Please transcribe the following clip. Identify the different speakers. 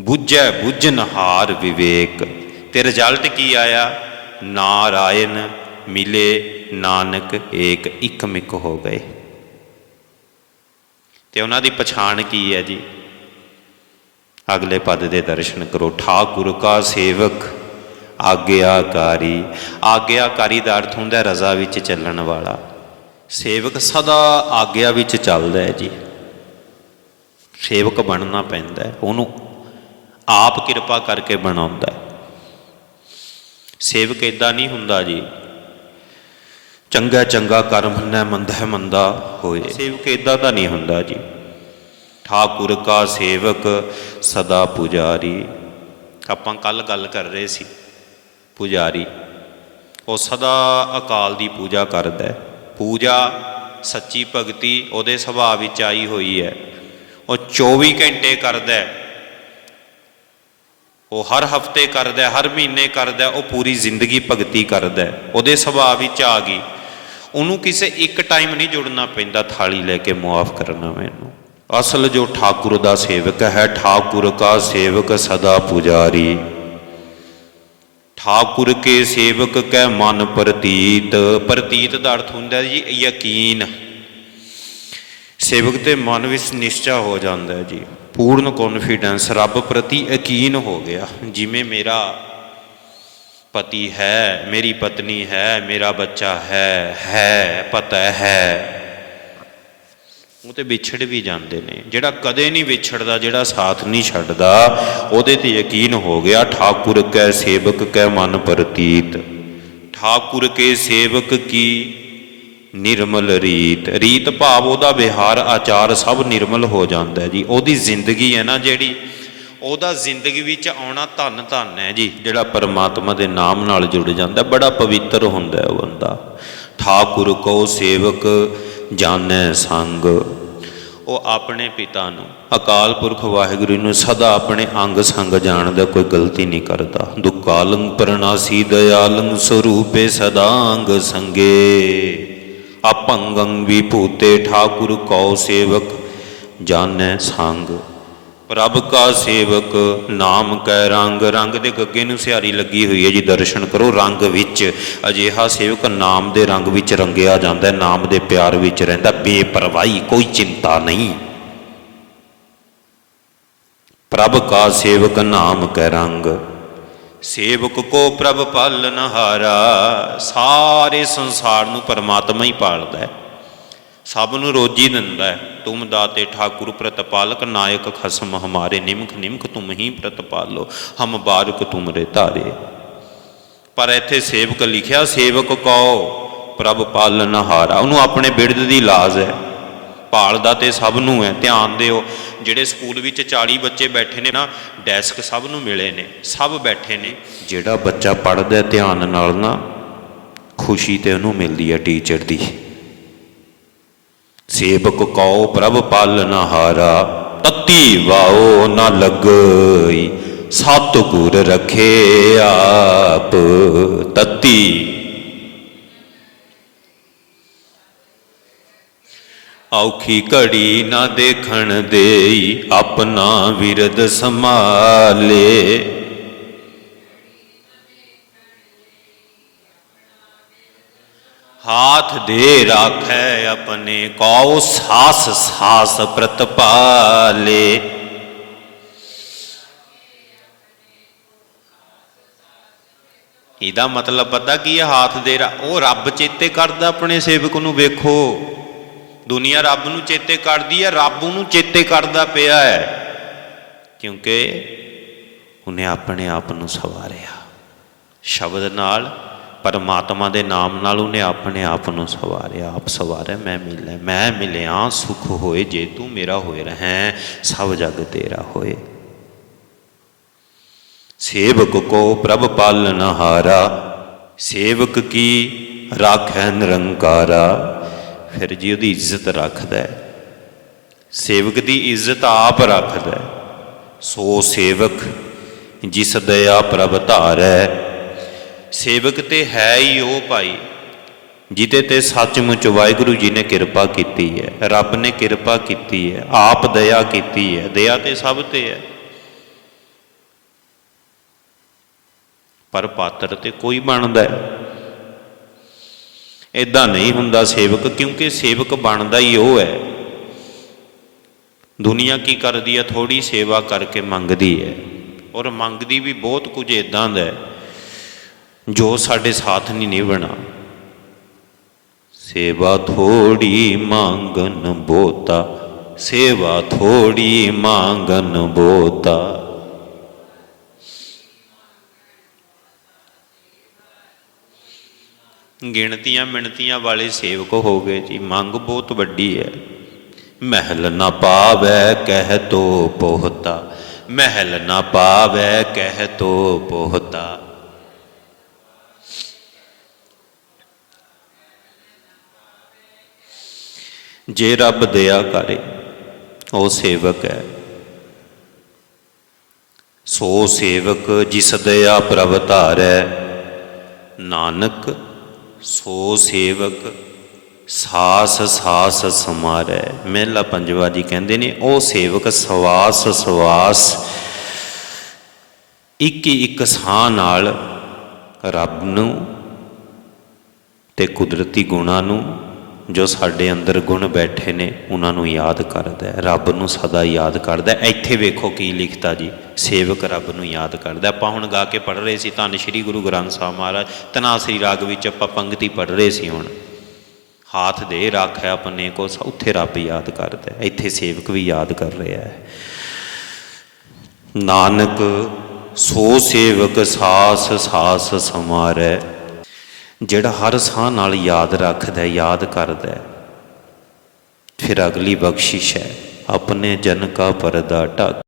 Speaker 1: ਬੁੱਝੈ ਬੁੱਝਨਹਾਰ ਵਿਵੇਕ, ਤੇ ਰਿਜ਼ਲਟ ਕੀ ਆਇਆ? ਨਾਰਾਇਣ ਮਿਲੇ ਨਾਨਕ ਏਕ ਇਕਮਿਕ ਹੋ ਗਏ। ਤੇ ਉਹਨਾਂ ਦੀ ਪਛਾਣ ਕੀ ਹੈ ਜੀ? ਅਗਲੇ ਪਦ ਦੇ ਦਰਸ਼ਨ ਕਰੋ। ਠਾਕੁਰ ਕਾ ਸੇਵਕ, ਆਗਿਆਕਾਰੀ। ਆਗਿਆਕਾਰੀ ਦਾ ਅਰਥ ਹੁੰਦਾ ਰਜ਼ਾ ਵਿੱਚ ਚੱਲਣ ਵਾਲਾ। ਸੇਵਕ ਸਦਾ ਆਗਿਆ ਵਿੱਚ ਚੱਲਦਾ ਹੈ ਜੀ। ਸੇਵਕ ਬਣਨਾ ਪੈਂਦਾ ਉਹਨੂੰ ਆਪ ਕਿਰਪਾ ਕਰਕੇ ਬਣਾਉਂਦਾ ਸੇਵਕ ਇਦਾਂ ਨਹੀਂ ਹੁੰਦਾ ਜੀ। ਚੰਗਾ ਚੰਗਾ ਕਰਮ ਹੈ, ਮੰਦਾ ਮੰਦਾ ਹੋਏ। ਸੇਵਕ ਇਦਾਂ ਦਾ ਨਹੀਂ ਹੁੰਦਾ ਜੀ। ਠਾਕੁਰ ਕਾ ਸੇਵਕ ਸਦਾ ਪੁਜਾਰੀ। ਆਪਾਂ ਕੱਲ ਗੱਲ ਕਰ ਰਹੇ ਸੀ, ਪੁਜਾਰੀ। ਉਹ ਸਦਾ ਅਕਾਲ ਦੀ ਪੂਜਾ ਕਰਦਾ ਹੈ। ਪੂਜਾ ਸੱਚੀ ਭਗਤੀ ਉਹਦੇ ਸੁਭਾਅ ਵਿੱਚ ਆਈ ਹੋਈ ਹੈ। ਉਹ 24 ਘੰਟੇ ਕਰਦਾ ਹੈ। ਉਹ ਹਰ ਹਫ਼ਤੇ ਕਰਦਾ, ਹਰ ਮਹੀਨੇ ਕਰਦਾ, ਉਹ ਪੂਰੀ ਜ਼ਿੰਦਗੀ ਭਗਤੀ ਕਰਦਾ। ਉਹਦੇ ਸੁਭਾਅ ਵਿੱਚ ਆ ਗਈ। ਉਹਨੂੰ ਕਿਸੇ ਇੱਕ ਟਾਈਮ ਨਹੀਂ ਜੁੜਨਾ ਪੈਂਦਾ ਥਾਲੀ ਲੈ ਕੇ ਮੁਆਫ ਕਰਨਾ ਮੈਨੂੰ। ਅਸਲ ਜੋ ਠਾਕੁਰ ਦਾ ਸੇਵਕ ਹੈ, ਠਾਕੁਰ ਕਾ ਸੇਵਕ ਸਦਾ ਪੁਜਾਰੀ। ਠਾਕੁਰ ਕੇ ਸੇਵਕ ਕੈ ਮਨ ਪ੍ਰਤੀਤ। ਪ੍ਰਤੀਤ ਦਾ ਅਰਥ ਹੁੰਦਾ ਜੀ ਯਕੀਨ। ਸੇਵਕ ਦੇ ਮਨ ਵਿੱਚ ਨਿਸ਼ਚਾ ਹੋ ਜਾਂਦਾ ਹੈ ਜੀ। ਪੂਰਨ ਕੌਨਫੀਡੈਂਸ ਰੱਬ ਪ੍ਰਤੀ ਯਕੀਨ ਹੋ ਗਿਆ। ਜਿਵੇਂ ਮੇਰਾ ਪਤੀ ਹੈ, ਮੇਰੀ ਪਤਨੀ ਹੈ, ਮੇਰਾ ਬੱਚਾ ਹੈ ਹੈ, ਪਤਾ ਹੈ। ਉਹ ਤੇ ਵਿਛੜ ਵੀ ਜਾਂਦੇ ਨੇ। ਜਿਹੜਾ ਕਦੇ ਨਹੀਂ ਵਿਛੜਦਾ, ਜਿਹੜਾ ਸਾਥ ਨਹੀਂ ਛੱਡਦਾ, ਉਹਦੇ ਤੇ ਯਕੀਨ ਹੋ ਗਿਆ, ਠਾਕੁਰ ਕੈ ਸੇਵਕ ਕੈ ਮਨ ਪ੍ਰਤੀਤ। ਠਾਕੁਰ ਕੇ ਸੇਵਕ ਕੀ ਨਿਰਮਲ ਰੀਤ। ਰੀਤ ਭਾਵ ਉਹਦਾ ਵਿਹਾਰ, ਆਚਾਰ ਸਭ ਨਿਰਮਲ ਹੋ ਜਾਂਦਾ ਜੀ। ਉਹਦੀ ਜ਼ਿੰਦਗੀ ਹੈ ਨਾ ਜਿਹੜੀ, ਉਹਦਾ ਜ਼ਿੰਦਗੀ ਵਿੱਚ ਆਉਣਾ ਧੰਨ ਧੰਨ ਹੈ ਜੀ, ਜਿਹੜਾ ਪਰਮਾਤਮਾ ਦੇ ਨਾਮ ਨਾਲ ਜੁੜ ਜਾਂਦਾ ਬੜਾ ਪਵਿੱਤਰ ਹੁੰਦਾ ਉਹ ਬੰਦਾ। ਠਾਕੁਰ ਕੋ ਸੇਵਕ ਜਾਣੈ ਸੰਗ। ਉਹ ਆਪਣੇ ਪਿਤਾ ਨੂੰ, ਅਕਾਲ ਪੁਰਖ ਵਾਹਿਗੁਰੂ ਨੂੰ ਸਦਾ ਆਪਣੇ ਅੰਗ ਸੰਗ ਜਾਣਦਾ, ਕੋਈ ਗਲਤੀ ਨਹੀਂ ਕਰਦਾ। ਦੁਕਾਲੰ ਪਰਨਾਸੀ ਦਇਆਲੰ ਸਰੂਪੇ ਸਦਾ ਅੰਗ ਸੰਗੇ। ਆਪੰਗੰ ਵਿਭੂਤੇ ਠਾਕੁਰ ਕਉ ਸੇਵਕ, ਜਾਣੈ ਸੰਗ। ਪ੍ਰਭ ਕਾ ਸੇਵਕ, ਨਾਮ ਕੈ ਰੰਗ। ਰੰਗ ਦੇ ਗੱਗੇ ਨੂੰ ਸਿਹਾਰੀ ਲੱਗੀ ਹੋਈ ਹੈ ਜੀ, ਦਰਸ਼ਨ ਕਰੋ। ਰੰਗ ਵਿੱਚ ਅਜਿਹਾ ਸੇਵਕ ਨਾਮ ਦੇ ਰੰਗ ਵਿੱਚ ਰੰਗਿਆ ਜਾਂਦਾ ਹੈ, ਨਾਮ ਦੇ ਪਿਆਰ ਵਿੱਚ ਰਹਿੰਦਾ ਬੇਪਰਵਾਹੀ, ਕੋਈ ਚਿੰਤਾ ਨਹੀਂ। ਪ੍ਰਭ ਕਾ ਸੇਵਕ, ਨਾਮ ਕੈ ਰੰਗ। ਸੇਵਕ ਕੋ ਪ੍ਰਭ ਪਾਲਨ ਹਾਰਾ ਸਾਰੇ ਸੰਸਾਰ ਨੂੰ ਪਰਮਾਤਮਾ ਹੀ ਪਾਲਦਾ ਹੈ। ਸਭ ਨੂੰ ਰੋਜੀ ਦਿੰਦਾ ਹੈ, ਤੁਮ ਦਾਤੇ ਠਾਕੁਰ ਪ੍ਰਤਪਾਲਕ, ਨਾਇਕ ਖਸਮ ਹਮਾਰੇ, ਨਿਮਖ ਨਿਮਖ ਤੁਮ ਹੀ ਪ੍ਰਤਪਾਲੋ, ਹਮ ਬਾਰਕ ਤੁਮਰੇ ਧਾਰੇ। ਪਰ ਇੱਥੇ ਸੇਵਕ ਲਿਖਿਆ, ਸੇਵਕ ਕਉ, ਪ੍ਰਭ ਪਾਲਨ ਹਾਰਾ ਉਹਨੂੰ ਆਪਣੇ ਬਿਰਦ ਦੀ ਲਾਜ ਹੈ। ਭਾਲਦਾ ਤੇ ਸਭ ਨੂੰ ਹੈ, ਧਿਆਨ ਦਿਓ। ਜਿਹੜੇ ਸਕੂਲ ਵਿੱਚ 40 ਬੱਚੇ ਬੈਠੇ ਨੇ ਨਾ, ਡੈਸਕ ਸਭ ਨੂੰ ਮਿਲੇ ਨੇ, ਸਭ ਬੈਠੇ ਨੇ। ਜਿਹੜਾ ਬੱਚਾ ਪੜ੍ਹਦਾ ਧਿਆਨ ਨਾਲ ਨਾ, ਖੁਸ਼ੀ ਤੇ ਉਹਨੂੰ ਮਿਲਦੀ ਹੈ ਟੀਚਰ ਦੀ। ਸੇਵਕ ਕਉ ਪ੍ਰਭ ਪਾਲਨ ਹਾਰਾ, ਤਤੀ ਵਾਓ ਨਾ ਲੱਗਈ, ਸਤਿਗੁਰ ਰਖੇ ਆਪ, ਤਤੀ ਔਖੀ ਘੜੀ ਨਾ ਦੇਖਣ ਦੇਈ, ਆਪਣਾ ਵਿਰਦ ਸੰਭਾਲੇ। ਹਾਥ ਦੇ ਰਾਖੈ ਆਪਣੇ, ਕਉ ਸਾਸ ਸਾਸ ਪ੍ਰਤਪਾਲੇ ਇਹਦਾ ਮਤਲਬ ਪਤਾ ਕੀ ਹੈ? ਹਾਥ ਦੇ ਰਾ- ਉਹ ਰੱਬ ਚੇਤੇ ਕਰਦਾ ਆਪਣੇ ਸੇਵਕ ਨੂੰ, ਵੇਖੋ। ਦੁਨੀਆ ਰੱਬ ਨੂੰ ਚੇਤੇ ਕਰਦੀ ਹੈ, ਰੱਬ ਨੂੰ ਚੇਤੇ ਕਰਦਾ ਪਿਆ ਹੈ। ਕਿਉਂਕਿ ਉਹਨੇ ਆਪਣੇ ਆਪ ਨੂੰ ਸਵਾਰਿਆ। ਸ਼ਬਦ ਨਾਲ, ਪਰਮਾਤਮਾ ਦੇ ਨਾਮ ਨਾਲ ਉਹਨੇ ਆਪਣੇ ਆਪ ਨੂੰ ਸਵਾਰਿਆ। ਆਪ ਸਵਾਰਿਆ, ਮੈਂ ਮਿਲਿਆ ਮੈਂ ਮਿਲਿਆ, ਸੁਖ ਹੋਏ ਜੇ ਤੂੰ ਮੇਰਾ ਹੋਏ ਰਹੈਂ, ਸਭ ਜਗ ਤੇਰਾ ਹੋਏ। ਸੇਵਕ ਕੋ ਪ੍ਰਭ ਪਾਲਨ ਹਾਰਾ, ਸੇਵਕ ਕੀ ਰਾਖੈ ਨਿਰੰਕਾਰਾ। ਫਿਰ ਜੀ ਉਹਦੀ ਇੱਜ਼ਤ ਰੱਖਦਾ ਸੇਵਕ ਦੀ ਇੱਜ਼ਤ ਆਪ ਰੱਖਦਾ ਸੋ ਸੇਵਕ ਜਿਸ ਦਇਆ ਪ੍ਰਭ ਧਾਰੈ, ਸੇਵਕ ਤੇ ਹੈ ਹੀ ਉਹ ਭਾਈ ਜਿਤੇ ਤੇ ਸੱਚਮੁੱਚ ਵਾਹਿਗੁਰੂ ਜੀ ਨੇ ਕਿਰਪਾ ਕੀਤੀ ਹੈ, ਰੱਬ ਨੇ ਕਿਰਪਾ ਕੀਤੀ ਹੈ, ਆਪ ਦਇਆ ਕੀਤੀ ਹੈ, ਦਇਆ ਤੇ ਸਭ ਤੇ ਹੈ। ਪਰ ਪਾਤਰ ਤੇ ਕੋਈ ਬਣਦਾ ਇਦਾਂ ਨਹੀਂ ਹੁੰਦਾ ਸੇਵਕ, ਕਿਉਂਕਿ ਸੇਵਕ ਬਣਦਾ ਹੀ ਉਹ ਹੈ। ਦੁਨੀਆ ਕੀ ਕਰਦੀ ਹੈ? ਥੋੜੀ ਸੇਵਾ ਕਰਕੇ ਮੰਗਦੀ ਹੈ। ਔਰ ਮੰਗਦੀ ਵੀ ਬਹੁਤ ਕੁਝ ਇਦਾਂ ਦਾ ਹੈ, ਜੋ ਸਾਡੇ ਸਾਥ ਨਹੀਂ ਨਿਭਣਾ। ਸੇਵਾ ਥੋੜੀ ਮੰਗਨ ਬੋਤਾ ਸੇਵਾ ਥੋੜੀ ਮੰਗਨ ਬੋਤਾ ਗਿਣਤੀਆਂ ਮਿਣਤੀਆਂ ਵਾਲੇ ਸੇਵਕ ਹੋ ਗਏ ਜੀ, ਮੰਗ ਬਹੁਤ ਵੱਡੀ ਹੈ। ਮਹਿਲ ਨਾ ਪਾਵੈ, ਕਹਿ ਤੋ ਪੋਹਤਾ। ਮਹਿਲ ਨਾ ਪਾਵੈ, ਕਹਿ ਤੋ ਪੋਹਤਾ। ਜੇ ਰੱਬ ਦਇਆ ਕਰੇ, ਉਹ ਸੇਵਕ ਹੈ। ਸੋ ਸੇਵਕ ਜਿਸ ਦਇਆ ਪ੍ਰਭ ਧਾਰੈ ਨਾਨਕ ਸੋ ਸੇਵਕ ਸਾਸ ਸਾਸ ਸਮਾਰੈ। ਮਹਿਲਾ ਪੰਜਵਾ ਜੀ ਕਹਿੰਦੇ ਨੇ, ਉਹ ਸੇਵਕ ਸਵਾਸ ਸਵਾਸ ਇੱਕ ਇੱਕ ਸਾਹ ਨਾਲ ਰੱਬ ਨੂੰ ਤੇ ਕੁਦਰਤੀ ਗੁਣਾਂ ਨੂੰ ਜੋ ਸਾਡੇ ਅੰਦਰ ਗੁਣ ਬੈਠੇ ਨੇ, ਉਹਨਾਂ ਨੂੰ ਯਾਦ ਕਰਦਾ ਹੈ, ਰੱਬ ਨੂੰ ਸਦਾ ਯਾਦ ਕਰਦਾ ਹੈ। ਇੱਥੇ ਵੇਖੋ ਕੀ ਲਿਖਤਾ ਜੀ, ਸੇਵਕ ਰੱਬ ਨੂੰ ਯਾਦ ਕਰਦਾ ਆਪਾਂ ਹੁਣ ਗਾ ਕੇ ਪੜ੍ਹ ਰਹੇ ਸੀ, ਧੰਨ ਸ਼੍ਰੀ ਗੁਰੂ ਗ੍ਰੰਥ ਸਾਹਿਬ ਮਹਾਰਾਜ, ਤਨਾਸਰੀ ਰਾਗ ਵਿੱਚ ਆਪਾਂ ਪੰਕਤੀ ਪੜ੍ਹ ਰਹੇ ਸੀ ਹੁਣ। ਹਾਥ ਦੇ ਰੱਖਿਆ ਆਪਣੇ ਕੋ ਉੱਥੇ ਰੱਬ ਯਾਦ ਕਰਦਾ ਹੈ, ਇੱਥੇ ਸੇਵਕ ਵੀ ਯਾਦ ਕਰ ਰਿਹਾ ਹੈ। ਨਾਨਕ, ਸੋ ਸੇਵਕ ਸਾਸ ਸਾਸ ਸਮਾਰੈ ਜਿਹੜਾ ਹਰ ਸਾਹ ਨਾਲ ਯਾਦ ਰੱਖਦਾ, ਯਾਦ ਕਰਦਾ ਫਿਰ ਅਗਲੀ ਬਖਸ਼ਿਸ਼ ਹੈ, ਆਪਣੇ ਜਨ ਕਾ ਪਰਦਾ ਢੱਕ।